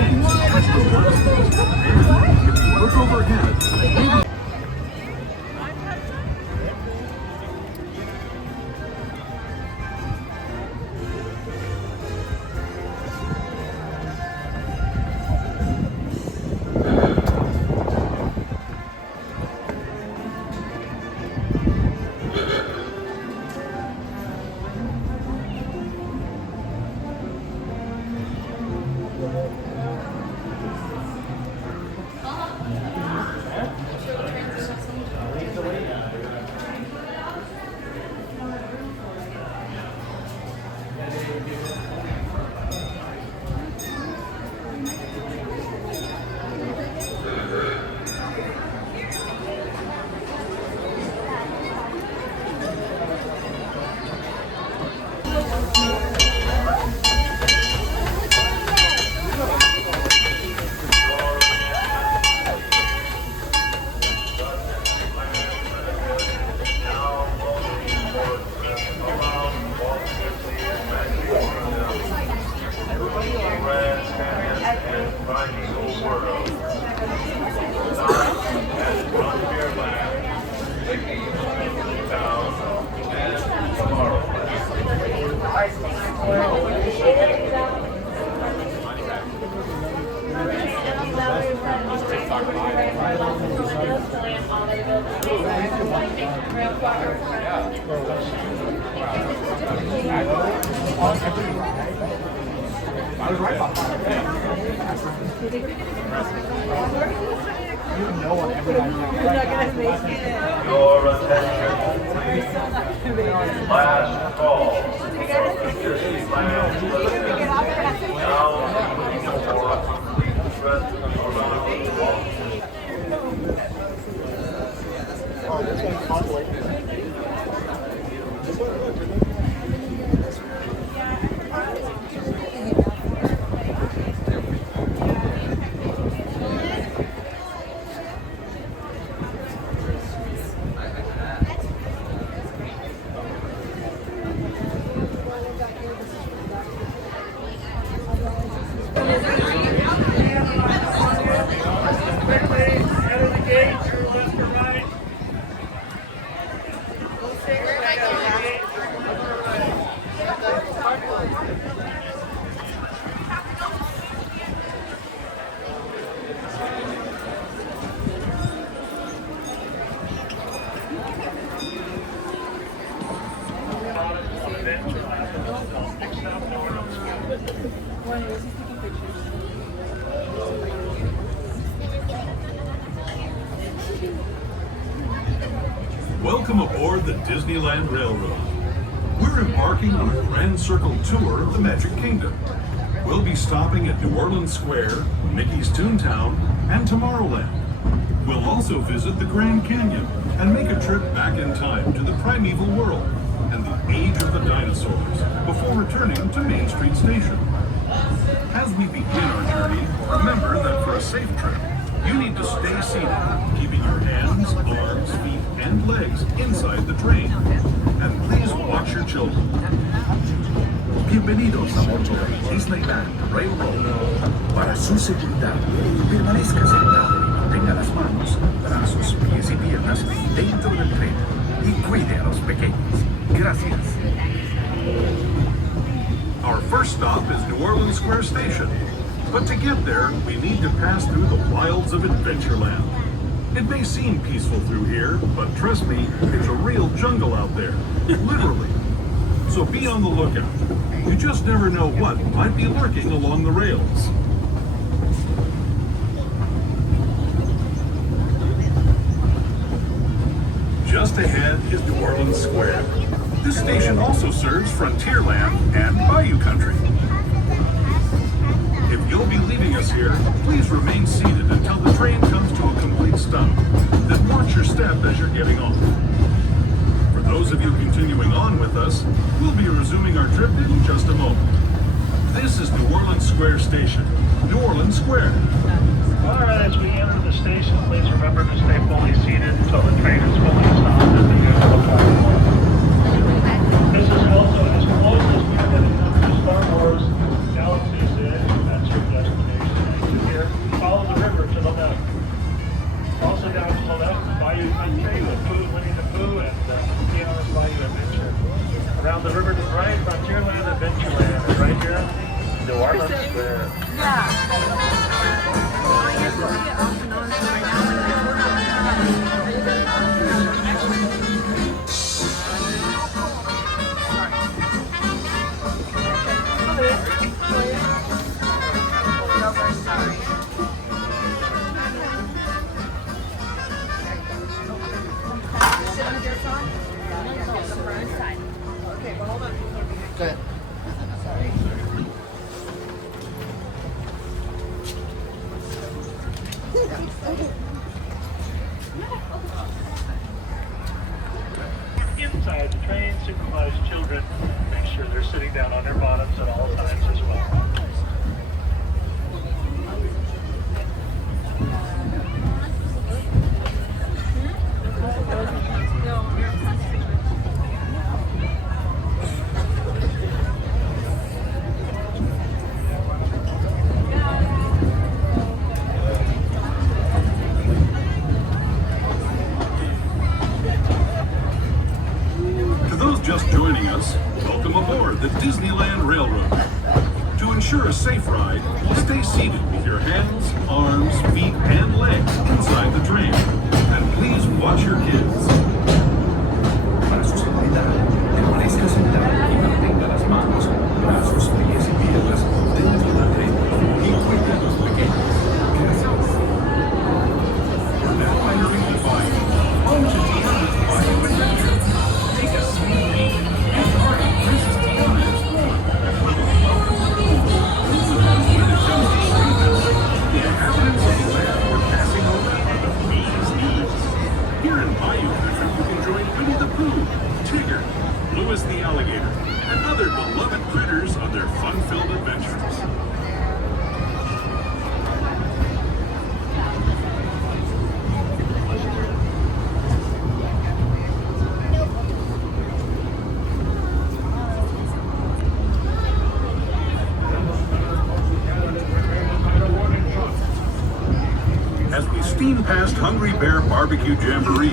trains catch the blast. And if you look overhead, I was right about that. You know what everybody You're not going to make it. Your attention, please. Last call. Disneyland residents now opening for complete trip around Walt. Oh, this one's public. Welcome aboard the Disneyland Railroad. We're embarking on a grand circle tour of the Magic Kingdom. We'll be stopping at New Orleans Square, Mickey's Toontown, and Tomorrowland. We'll also visit the Grand Canyon and make a trip back in time to the primeval world and the age of the dinosaurs before returning to Main Street Station. As we begin our journey, remember that for a safe trip, you need to stay seated, keeping your hands, arms, feet, and legs inside the train. And please watch your children. Bienvenidos a bordo del Disneyland Railroad. Para su seguridad, permanezca sentado y mantenga las manos, brazos, pies y piernas dentro del tren y cuide a los pequeños. Gracias. Our first stop is New Orleans Square Station. But to get there, we need to pass through the wilds of Adventureland. It may seem peaceful through here, but trust me, it's a real jungle out there. Literally. So be on the lookout. You just never know what might be lurking along the rails. Just ahead is New Orleans Square. This station also serves Frontierland and Bayou Country. If you'll be leaving us here, please remain seated until the train comes to a complete stop. Then watch your step as you're getting off. For those of you continuing on with us, we'll be resuming our trip in just a moment. This is New Orleans Square Station. New Orleans Square. All right, as we enter the station, please remember to stay fully seated until the train is fully stopped at the end of the platform. This is also as close as we've been to Star Wars Galaxy's Edge. That's your destination. the river to the right, Frontierland, Adventureland, and right here, New Orleans Square. Good. Inside the train, supervised children make sure they're sitting down on their bottoms at all times as well. To those just joining us, welcome aboard the Disneyland Railroad. To ensure a safe ride, stay seated with your hands, arms, feet, and legs inside the train. And please watch your kids. Para su seguridad, permanezca sentado y mantenga las manos, brazos, pies y piernas dentro del tren y cuide a los pequeños. Gracias. We're now entering the flight. On to Tiana's Flight of Adventure. Take a sweet lead and part of Princess Tiana's world. When it comes to sweetness, the inhabitants of the land we're passing over are the bee's knees. Here in Bayou Country, you can join Winnie the Pooh, Tigger, Louis the Alligator, and other beloved critters on their fun-filled adventures. As we steam past Hungry Bear Barbecue Jamboree,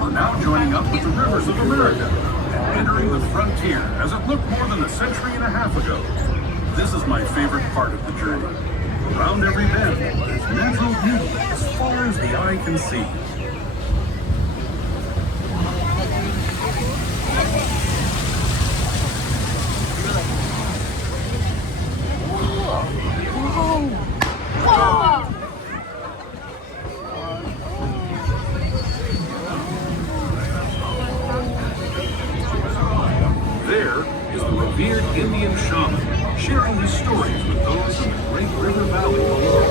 we're now joining up with the rivers of America and entering the frontier as it looked more than a century and a half ago. This is my favorite part of the journey. Around every bend, there's natural beauty as far as the eye can see. There is the revered Indian shaman sharing his stories with those in the Great River Valley below.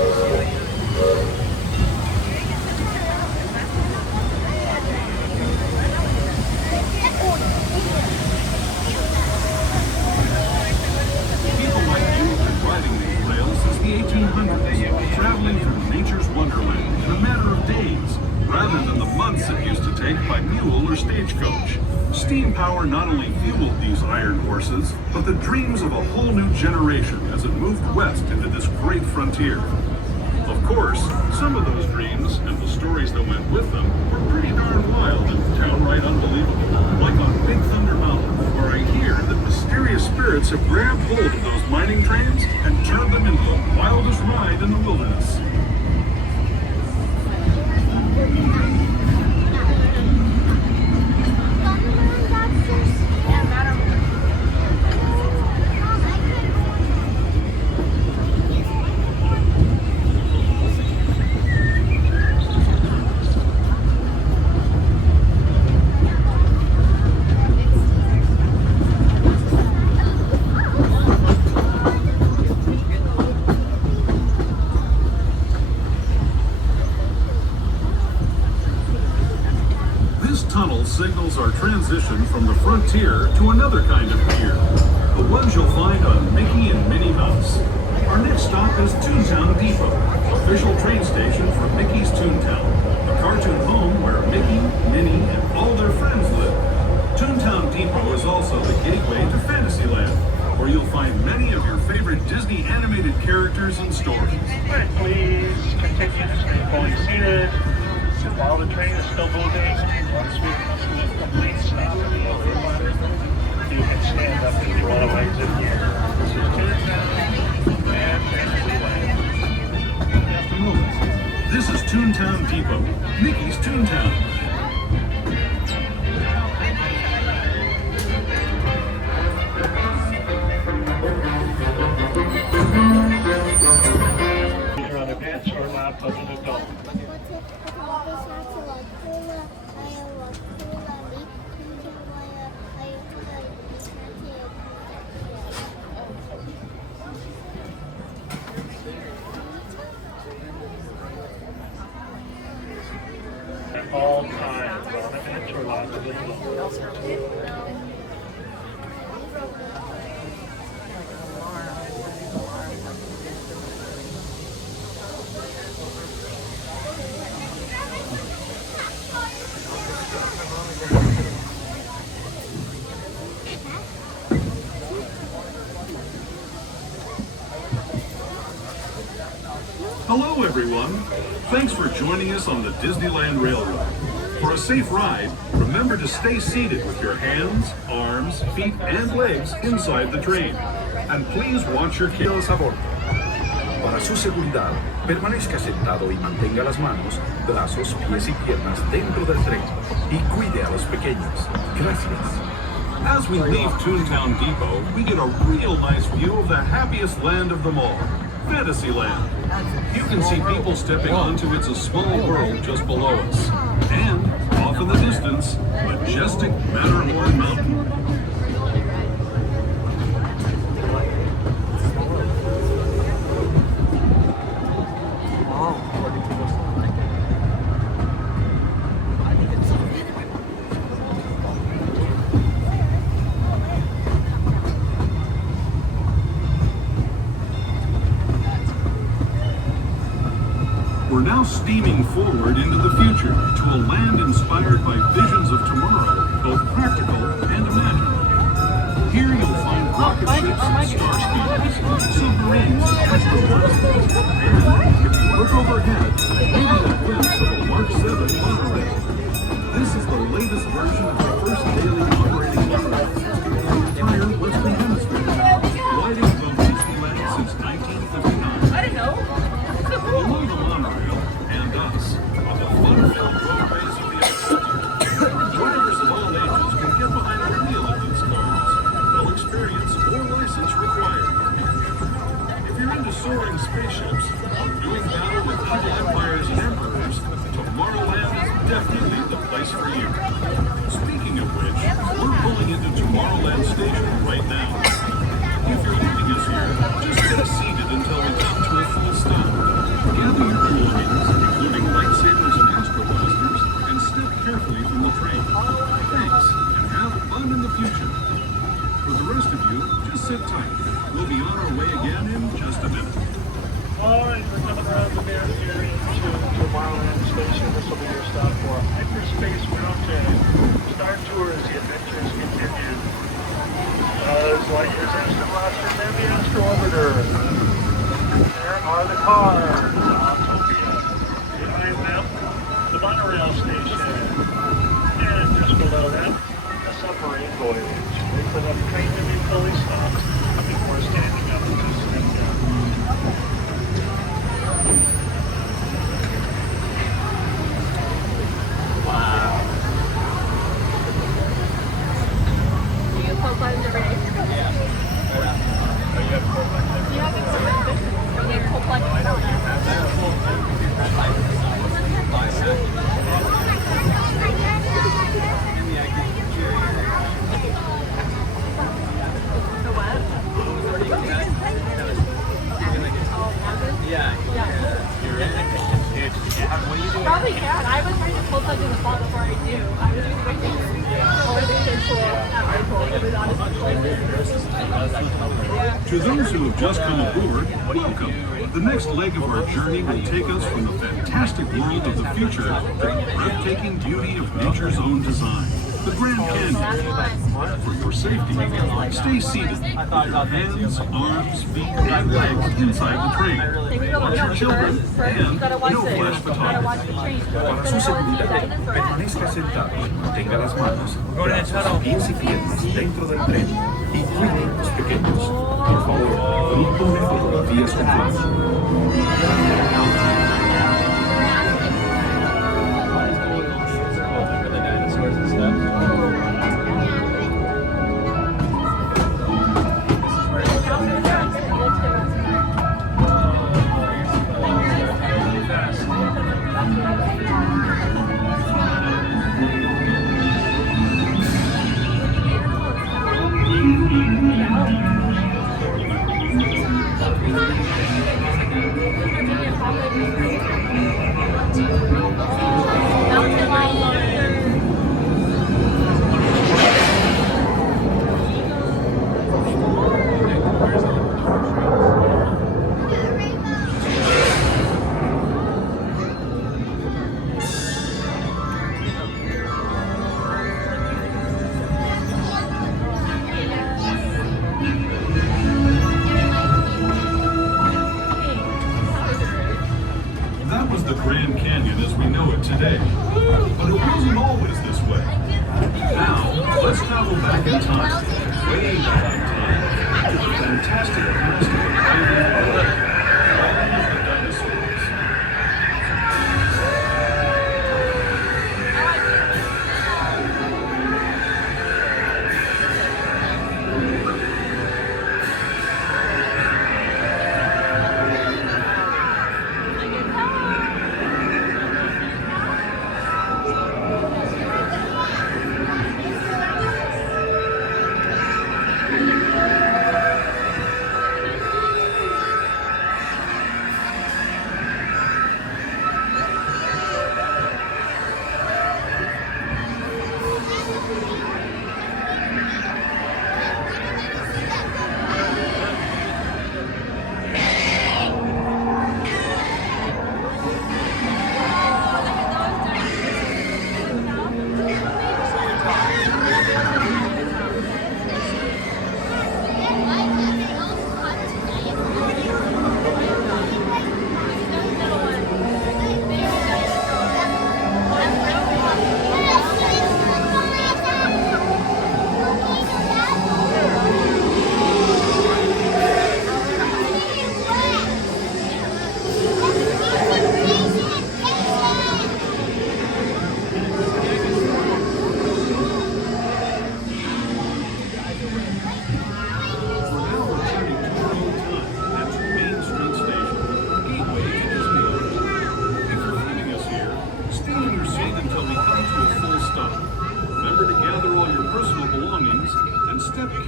People like you have been riding these rails since the 1800s, traveling through nature's wonderland in a matter of days, rather than the months it used to take by mule or stagecoach. Steam power not only fueled these iron horses, but the dreams of a whole new generation as it moved west into this great frontier. Of course, some of those dreams and the stories that went with them were pretty darn wild and downright unbelievable. Like on Big Thunder Mountain, where I hear that mysterious spirits have grabbed hold of those mining trains and turned them into the wildest ride in the wilderness. Tunnel signals our transition from the frontier to another kind of pier, the ones you'll find on Mickey and Minnie Mouse. Our next stop is Toontown Depot, official train station for Mickey's Toontown, the cartoon home where Mickey, Minnie, and all their friends live. Toontown Depot is also the gateway to Fantasyland, where you'll find many of your favorite Disney animated characters and stories. Right, please continue to stay fully seated while the train is still moving. Once we complete stop at the elevator, you can stand up if you want to exit here. This is Toontown and Fantasyland. Just a moment. This is Toontown Depot, Mickey's Toontown. Either on a bench or lap of an adult. At all times on a bench or lap of an adult. Hello, everyone. Thanks for joining us on the Disneyland Railroad. For a safe ride, remember to stay seated with your hands, arms, feet, and legs inside the train. And please watch your kids. A bordo. Para su seguridad, permanezca sentado y mantenga las manos, brazos, pies y piernas dentro del tren y cuide a los pequeños. Gracias. As we leave Toontown Depot, we get a real nice view of the happiest land of them all, Fantasyland. You can see people stepping onto It's a Small World just below us. And, off in the distance, majestic Matterhorn Mountain. We're now steaming forward into the future to a land inspired by visions of tomorrow, both practical and imagined. Here you'll find rocket ships and star speeders, submarines and astroplanes, and if you look overhead, you'll get a glimpse of a Mark 7 monorail. This is the latest version of the first daily operating monorail system in the entire Western Hemisphere, gliding above Disneyland since 1959. I didn't know. Below the monorail and us are the fun-filled roadways of the outside. Drivers of all ages can get behind the wheel of these cars. No experience or license required. If you're into soaring spaceships or doing battle with evil empires and emperors, Tomorrowland is definitely the place for you. Speaking of which, we're pulling into Tomorrowland Station right now. If you're leaving us here, just stay seated until we come to a full stop. Gather your belongings, including lightsabers and astro blasters, and step carefully from the train. Thanks, and have fun in the future. For the rest of you, just sit tight. We'll be on our way again in just a minute. Alright, we're coming around the bend here into Tomorrowland Station. This will be your stop for Hyperspace Mountain. Star Tour as the adventures continue. Lightyear's Astro Blaster and the Astro Orbiter. There are the cars. Behind them, the monorail station. And just below that, a submarine voyage. Wait for the train to be fully stopped before standing up to sit down. Do you pull buttons every day? Yeah. You have to pull they pull buttons. The what? Probably can. I was trying to pull something in the fall before I do. I was using my fingers. Or they did pull at my pull. It was honestly. To those who have just come aboard, welcome. The next leg of our journey will take us from the fantastic world of the future to the breathtaking beauty of nature's own design, the Grand Canyon. For your safety, stay seated with your hands, arms, feet, and legs inside the train. watch your children, and Gotta watch no this. flash Gotta photography. watch the train. Para su seguridad, permanezca sentado y mantenga las manos, brazos, pies y piernas dentro del tren y cuide a los pequeños. Por favor, no tome fotografías con flash. Mountain lion. That was the Grand Canyon as we know it today. But it wasn't always this way. Now, let's travel back in time, way back in time, to the fantastic past of the Canyon of the dinosaurs.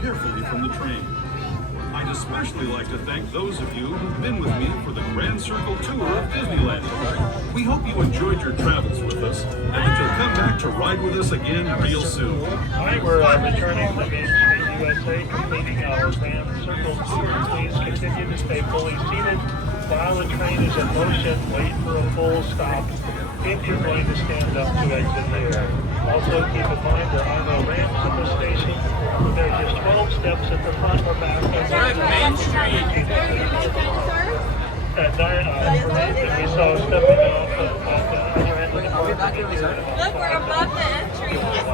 carefully from the train. I'd especially like to thank those of you who've been with me for the Grand Circle Tour of Disneyland. We hope you enjoyed your travels with us and that you'll come back to ride with us again real soon. Hi, we're returning to Main Street, USA, completing our Grand Circle Tour. Please continue to stay fully seated while the train is in motion. Wait for a full stop if you're going to stand up to exit here. Also, keep in mind there are no ramps at the station. There are just 12 steps at the front or back. Main Street. At Parade, and we saw stepping off at the other end of the park. Look, we're above the entry. Hold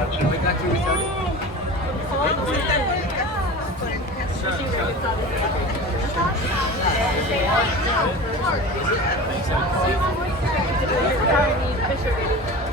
on.